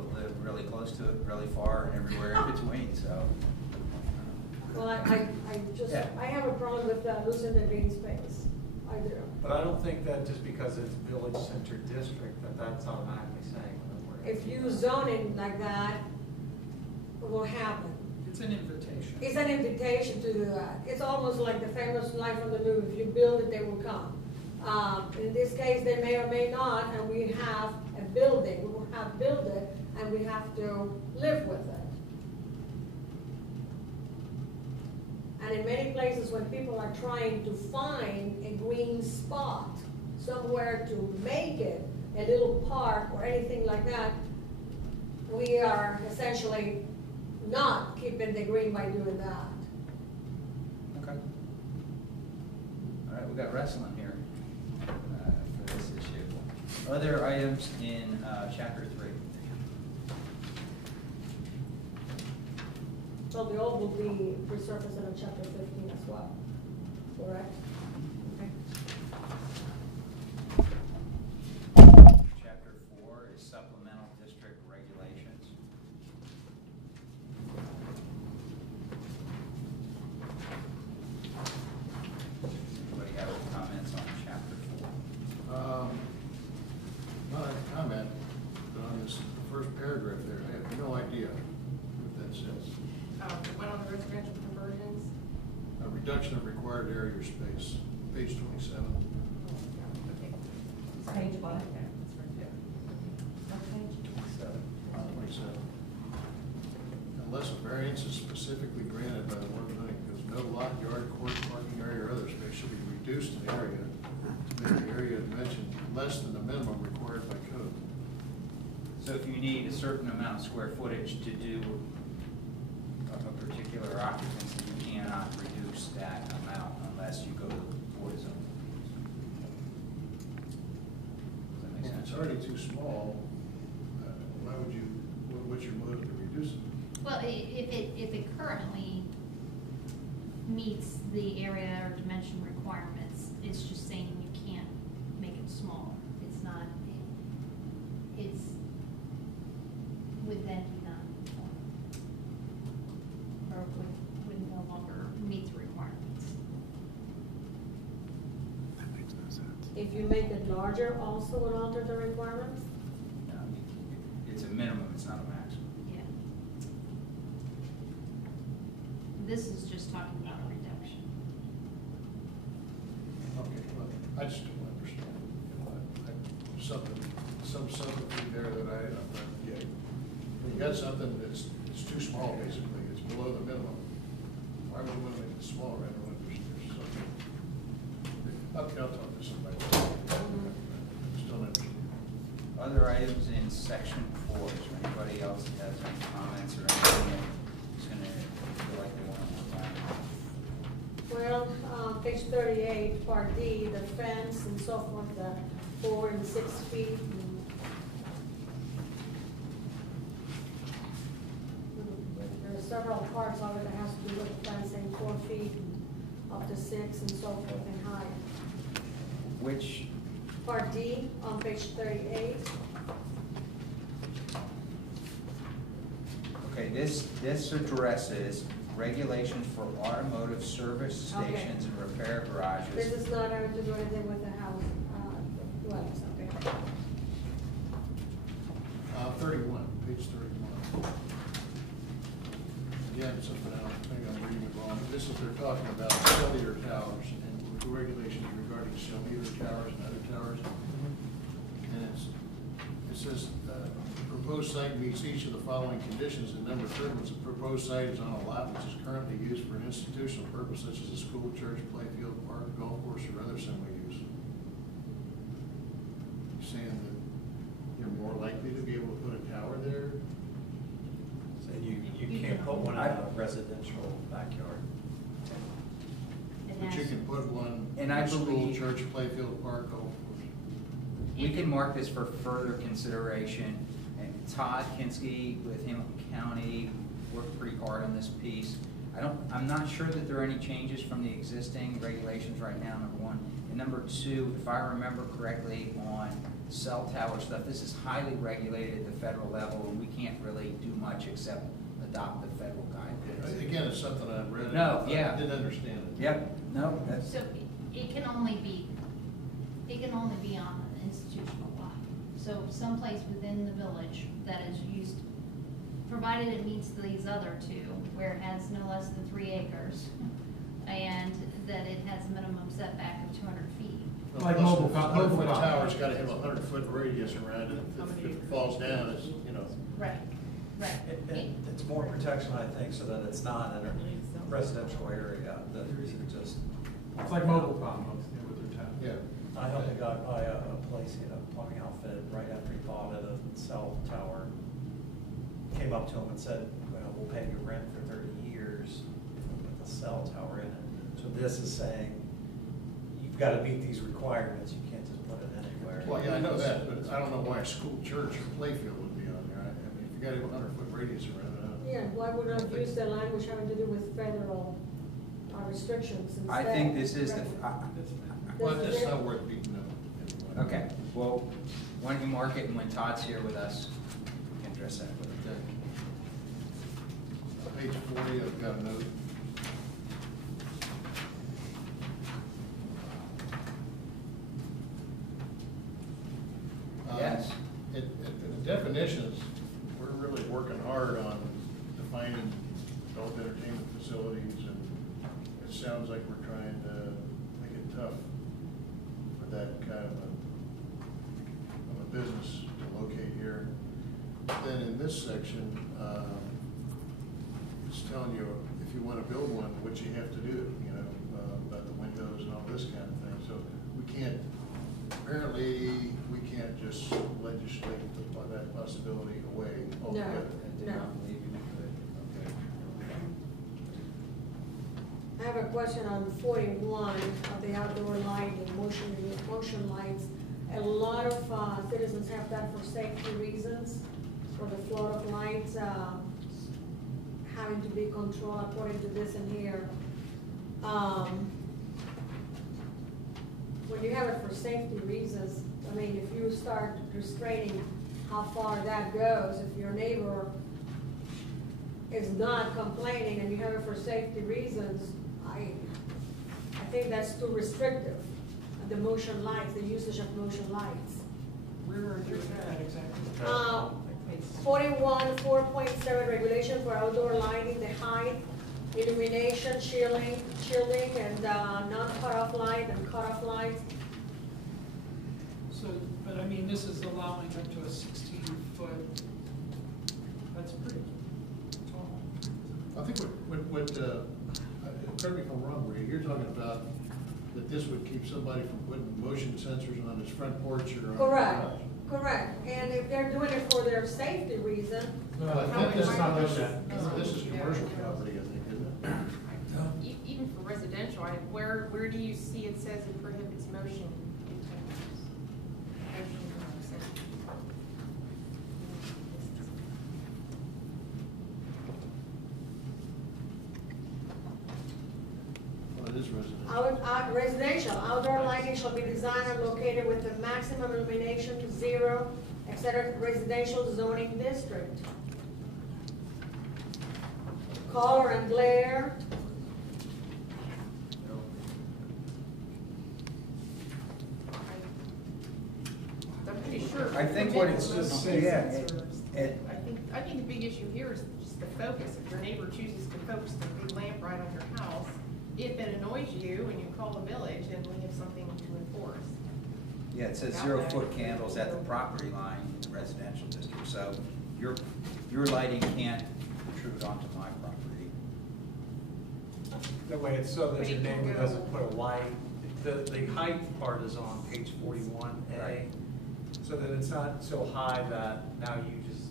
that live really close to it, really far, and everywhere in between, so. Well, I have a problem with losing the green space. I do. But I don't think that just because it's village center district, that that's automatically saying that we're. If you zone it like that, what will happen? It's an invitation. It's an invitation to do that. It's almost like the famous line from the movie, if you build it, they will come. In this case, they may or may not, and we have a building, we will have built it, and we have to live with it. And in many places, when people are trying to find a green spot, somewhere to make it, a little park or anything like that, we are essentially not keeping the green by doing that. Okay. All right, we got wrestling here for this issue. Other items in chapter 3. So the old will be resurfaced in chapter 15 as well, correct? Okay. Chapter 4 is supplemental district regulations. Anybody have any comments on chapter 4? Not a comment, but on this first paragraph there, I have no idea what that says. The one on the residential conversions. A reduction of required area or space, page 27. Okay. Page what? What page? 27. Unless a variance is specifically granted by the board of zoning, because no lot, yard, court, parking area, or other space shall be reduced in area to make the area mentioned less than the minimum required by code. So if you need a certain amount of square footage to do a particular occupancy, you cannot reduce that amount unless you go to the board of zoning. Does that make If sense? it's already too small, why would you, what's your motive to reduce it? Well, if it currently meets the area or dimension requirements, it's just saying you can't make it smaller. It's not, it's would then be non-conforming, or would no longer meet the requirements. That makes no sense. If you make it larger, also would alter the requirements? No, it's a minimum, it's not a maximum. Yeah. This is just talking about a reduction. Okay, well, I just don't understand. Some subtlety there that I don't get. When you got something that's too small, basically, it's below the minimum. Why would you want to make it smaller? I don't understand. Okay, I'll talk to somebody. I just don't understand. Other items in section 4, is there anybody else that has any comments or anything that's going to feel like they want to work on? Well, page 38, part D, the fence and so forth, the 4 and 6 feet. There are several parts of it that has to do with fencing, 4 feet and up to 6 and so forth and higher. Which, Part D on page 38. okay, this addresses regulations for automotive service Okay. stations and repair This garages. is not having to do anything with the house, dwellings, okay? 31, page 31. Again, something I don't think I'm reading it wrong. This is, they're talking about cellular towers and the regulations regarding cellular towers and other towers. And it says, proposed site meets each of the following conditions, and number 3 was a proposed site is on a lot which is currently used for an institutional purpose such as a school, church, playfield, park, golf course, or other similar use. You're saying that you're more likely to be able to put a tower there? So you can't put one out in a residential backyard. But you can put one And in I a school, believe- church, playfield, park, golf course. We can mark this for further consideration, and Todd Kinski with Hamilton County worked pretty hard on this piece. I'm not sure that there are any changes from the existing regulations right now, number 1. And number 2, if I remember correctly, on cell tower stuff, this is highly regulated at the federal level, and we can't really do much except adopt the federal guidelines. Again, it's something I've read. No, yeah. I didn't understand it. Yep, no, that's, So it can only be on an institutional lot. So someplace within the village that is used, provided it meets these other two, where it has no less than 3 acres, and that it has a minimum setback of 200 feet. Like mobile co- 100-foot mobile tower's gotta have a 100-foot radius around it. If it falls down, it's, you know. Right, right. It's more protection, I think, so that it's not in a residential area, that you just. It's like mobile combos, with their tower. Yeah. I helped a guy buy a place, a plumbing outfit, right after he bought it, a cell tower. Came up to him and said, well, we'll pay you rent for 30 years if we put the cell tower in it. So this is saying, you've got to meet these requirements, you can't just put it anywhere. Well, yeah, I know that, but I don't know why a school, church, or playfield would be on there. I mean, if you gotta have a 100-foot radius around it, I don't. Yeah, why would not use the language having to do with federal restrictions instead? I think this is the, Well, This is that's it? not worth beating up. anyway. okay, well, why don't you mark it, and when Todd's here with us, we can address that with him. Okay. Page 40, I've got a note. Yes. In the definitions, we're really working hard on defining adult entertainment facilities, and it sounds like we're trying to make it tough for that kind of a business to locate here. Then in this section, it's telling you if you want to build one, what you have to do, you know, about the windows and all this kind of thing. So we can't, apparently, we can't just legislate that possibility away altogether. No. Okay. I have a question on 41 of the outdoor lighting, motion lights. A lot of citizens have that for safety reasons, for the flow of lights having to be controlled according to this in here. When you have it for safety reasons, I mean, if you start restraining how far that goes, if your neighbor is not complaining and you have it for safety reasons, I think that's too restrictive. The motion lights, the usage of motion lights. Where are you at exactly? 41, 4.7 regulation for outdoor lighting, the height, illumination, shielding, and non-cutoff light and cutoff lights. So, but I mean, this is allowing up to a 16-foot, that's pretty tall. I think correct me if I'm wrong, Ray, you're talking about that this would keep somebody from putting motion sensors on his front porch or on. Correct, correct. And if they're doing it for their safety reason, No, I How think this is much not, might- this is commercial property, I think, isn't it? Even for residential, where do you see it says it prohibits motion detectors? Motion sensors. Well, it is residential. residential, outdoor lighting shall be designed and located with the maximum illumination to 0, etc. residential zoning district. Color and glare. I'm pretty sure. I think what it's, Just yeah, say it, I think the big issue here is just the focus. If your neighbor chooses to focus the big lamp right on your house, if it annoys you and you call the village, then we have something to enforce. yeah, it says 0-foot candles at the property line in the residential district, so your lighting can't protrude onto my property. That way it's so that But your you can neighbor go- doesn't put a light, the height part is on page 41A. Right. So that it's not so high that now you just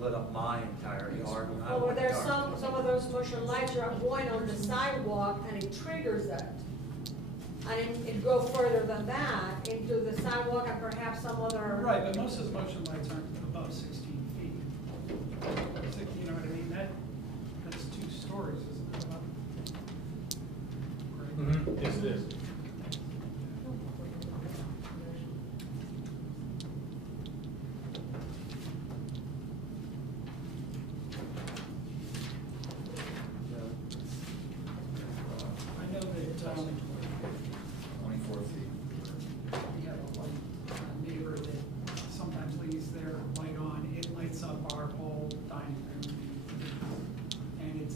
lit up my entire yard. when I Well, want there's dark. some of those motion lights are going on the sidewalk and it triggers it. And it go further than that into the sidewalk and perhaps some other. Right, but most of the motion lights aren't above 16 feet. You know what I mean? That's 2 stories, isn't it? About? Yes, it is.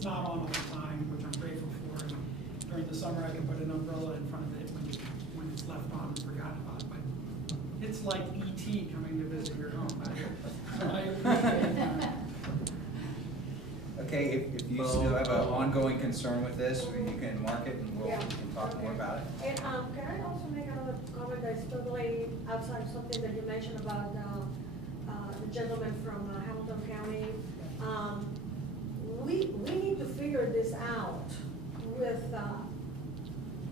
it's not on all the time, which I'm grateful for. And during the summer, I can put an umbrella in front of it when it's left on and forgotten about. But it's like ET coming to visit your home. I appreciate that. Okay, if you still have an ongoing concern with this, you can mark it and we Yeah, can talk more okay. about it. And, can I also make another comment that's totally outside of something that you mentioned about, the gentleman from Hamilton County? We need to figure this out with,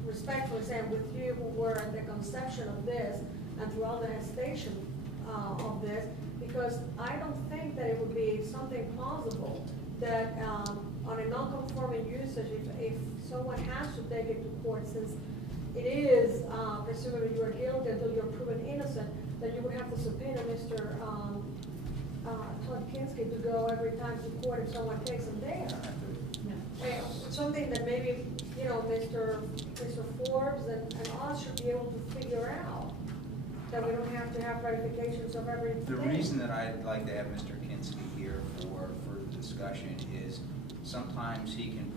respectfully saying with you who were at the conception of this and throughout the gestation, of this, because I don't think that it would be something plausible that, on a non-conforming usage, if someone has to take it to court, since it is, presumably you are guilty until you're proven innocent, that you would have to subpoena Mr. Todd Kinski to go every time to court if someone takes him there. Something that maybe, you know, Mr. Forbes and us should be able to figure out, that we don't have to have ratifications of everything. The reason that I'd like to have Mr. Kinski here for the discussion is sometimes he can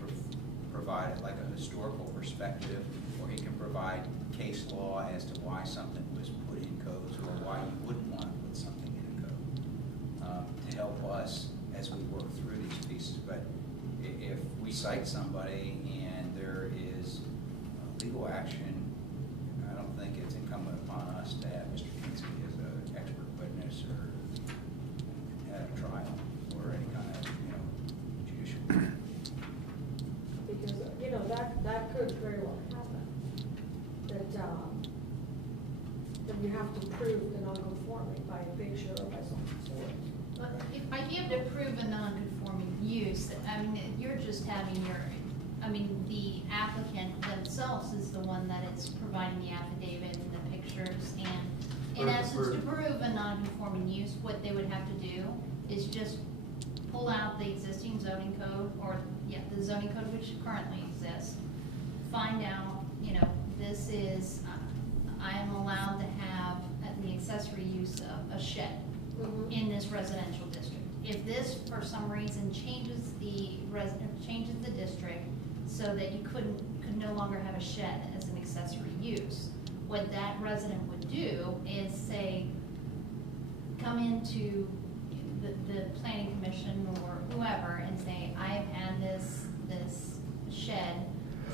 provide like a historical perspective, or he can provide case law as to why something was put in codes or why you wouldn't want to put something in a code, to help us as we work through these pieces. But if we cite somebody and there is legal action, I don't think it's incumbent upon us to have Mr. Kinski as an expert witness or at a trial or any kind of, judicial. Because, you know, that could very well happen, that you have to prove the non-conforming by a picture or by some sort. But if I give to prove a non-conforming use, I mean, you're just having the applicant themselves is the one that is providing the affidavit and the pictures, and in essence, to prove a non-conforming use, what they would have to do is just pull out the existing zoning code, or, the zoning code which currently exists, find out, this is, I am allowed to have the accessory use of a shed in this residential district. If this, for some reason, changes the district so that you could no longer have a shed as an accessory use, what that resident would do is say, come into the planning commission or whoever and say, I have had this shed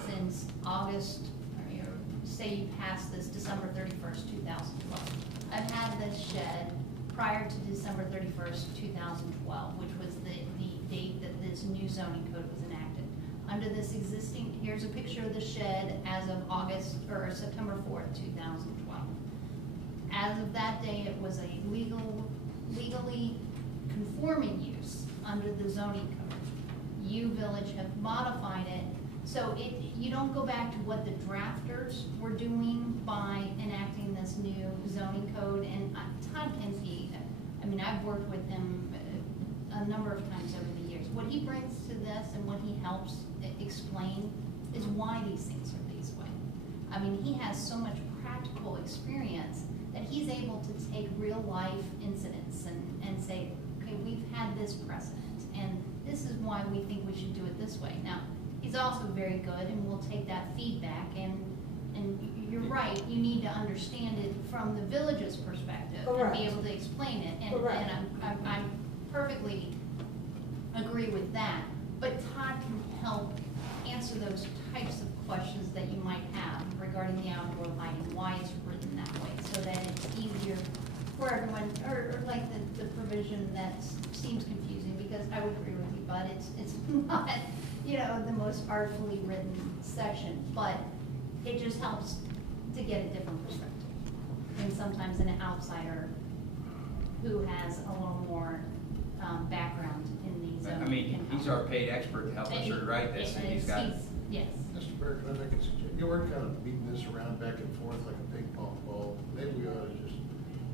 since August, or say you passed this December 31st, 2012. I've had this shed prior to December 31st, 2012, which was the date that this new zoning code was enacted. Under this existing, here's a picture of the shed as of September 4th, 2012. As of that day, it was a legally conforming use under the zoning code. You, village, have modified it, so you don't go back to what the drafters were doing by enacting this new zoning code. And Todd Kinski, I've worked with him a number of times over the years. What he brings to this and what he helps explain is why these things are these way. He has so much practical experience that he's able to take real life incidents and say, okay, we've had this precedent, and this is why we think we should do it this way. Now, he's also very good, and we'll take that feedback, and you're right, you need to understand it from the village's perspective. Correct. And be able to explain it, and I'm perfectly agree with that, but Todd can help answer those types of questions that you might have regarding the outdoor lighting, why it's written that way, so that it's easier for everyone, or like the provision that seems confusing, because I would agree with you, but it's not, the most artfully written section, but it just helps to get a different perspective. And sometimes an outsider who has a little more background in the zoning. He's our paid expert to help us write this, and he's got. Yes. Mr. Mayor, can I make a suggestion? We're kind of beating this around back and forth like a ping pong ball. Maybe we ought to just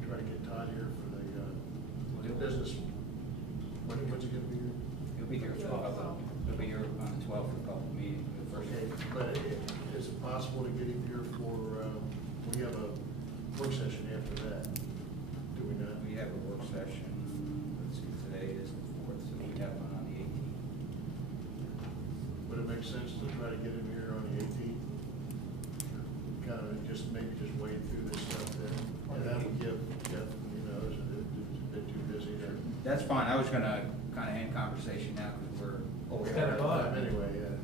try to get Todd here for the new business. When's he gonna be here? He'll be here he'll be here on the 12th for the public meeting, for the first. Okay, but is it possible to get him here for, we have a work session after that? Do we not? We have a work session, let's see, today is the 4th, so we have one on the 18th. get him here on the 18th? Kind of just, maybe just wade through this stuff then, and that would give Jeff, is it a bit too busy there? That's fine, I was gonna kind of end conversation now, because we're. Oh, we Ten have o'clock. time anyway, yeah.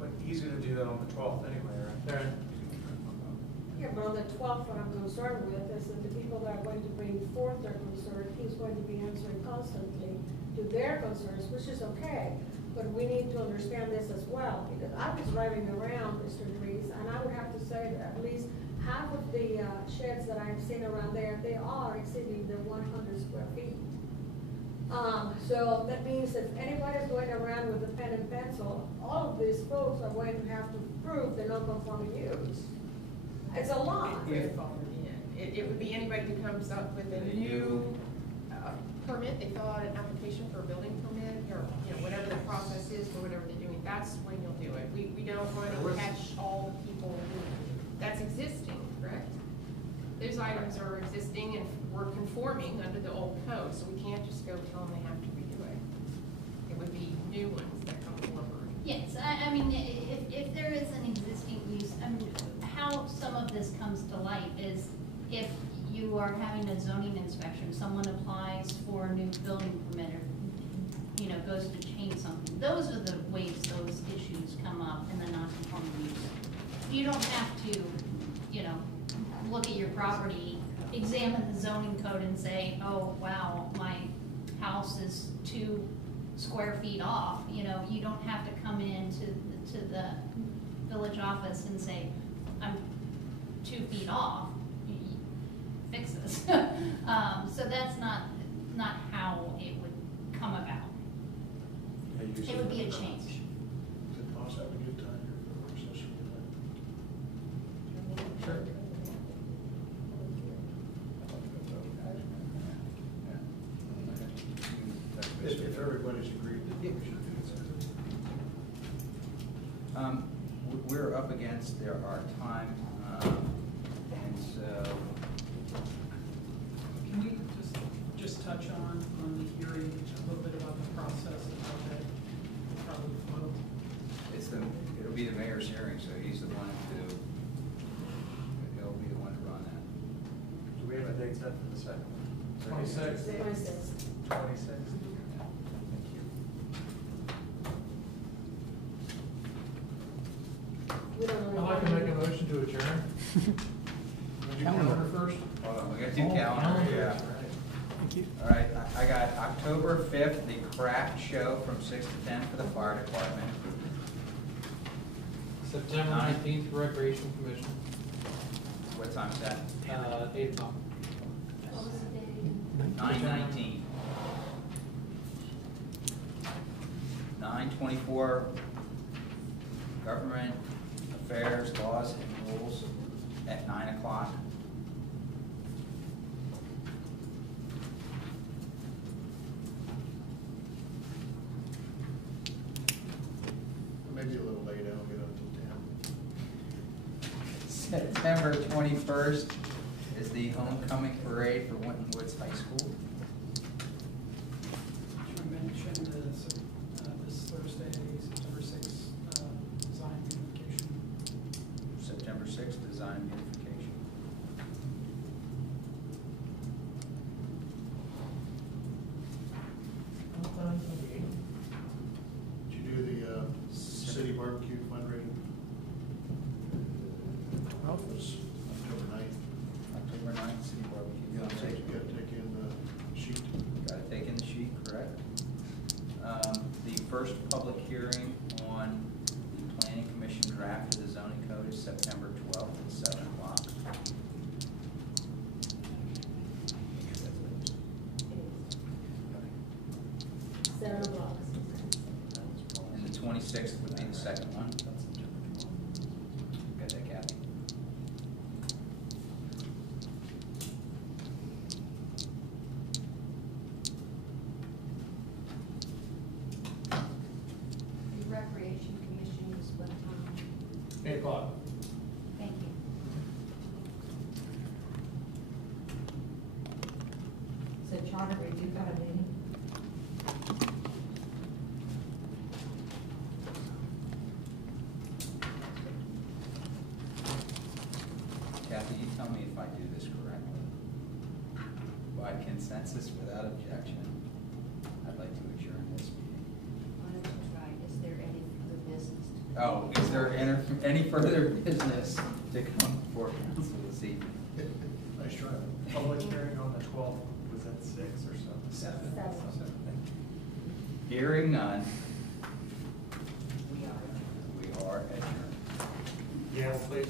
But he's gonna do that on the 12th anyway, right? Yeah, but on the 12th, what I'm concerned with is that the people that are going to bring forth their concern, he's going to be answering constantly to their concerns, which is okay. But we need to understand this as well, because I was driving around, Mr. Dries, and I would have to say that at least half of the sheds that I've seen around there, they are exceeding the 100 square feet. So that means that if anybody's going around with a pen and pencil, all of these folks are going to have to prove the non-conforming use. It's a lot. If- It would be anybody who comes up with a new permit, they fill out an application for a building permit, or, whatever the process is for whatever they're doing, that's when you'll do it. We don't want to catch all the people that's existing, correct? Those items are existing and we're conforming under the old code, so we can't just go tell them they have to redo it. It would be new ones that come forward. Yes, I mean, if there is an existing use, I mean, how some of this comes to light is if you are having a zoning inspection, someone applies for a new building permit or, goes to change something. Those are the ways those issues come up in the non-conforming use. You don't have to, look at your property, examine the zoning code and say, oh, wow, my house is 2 square feet off. You don't have to come in to the village office and say, I'm 2 feet off, fix this. So that's not how it would come about. It would be a change. Did Boss have a good time here for the work session tonight? Sure. If everybody's agreed, then we should do it. We're up against our time, and so, Can you just touch on the hearing, a little bit about the process and how that will probably flow? it'll be the mayor's hearing, so he's the one he'll be the one to run that. Do we have a date set for the second one? 26th. 26th. We don't know. I'd like to make a motion to adjourn. Would you calendar first? Hold on, we got 2 calendars, yeah. Thank you. All right, I got October 5th, the craft show from 6 to 10 for the fire department. September 19th, Recreation Commission, What time is that? 8 o'clock. What was the date? 9/19. 9/24, government affairs, laws and rules at 9 o'clock. Maybe a little late, I'll get up till 10. September 21st is the homecoming parade for Winton Woods High School. Should we mention this Thursday, September 6th, design beautification? September 6th, design beautification. Did you do the city barbecue fundraising? Was October 9th. October 9th, city barbecue. You gotta take in the sheet. Got to take in the sheet, correct. The first public hearing on the planning commission draft of the zoning code is September 12th at 7 o'clock. 7 o'clock. And the 26th would be the second one. Got that, Kathy? The Recreation Commission is what time? 8 o'clock. Thank you. So charter review got a meeting? consensus without objection, I'd like to adjourn this meeting. Why don't you try, is there any further business? Oh, is there any further business to come before council this evening? Nice try. Public hearing on the 12th, was that 6 or something? 7. Hearing none, We are adjourned. we are adjourned. Yeah, please.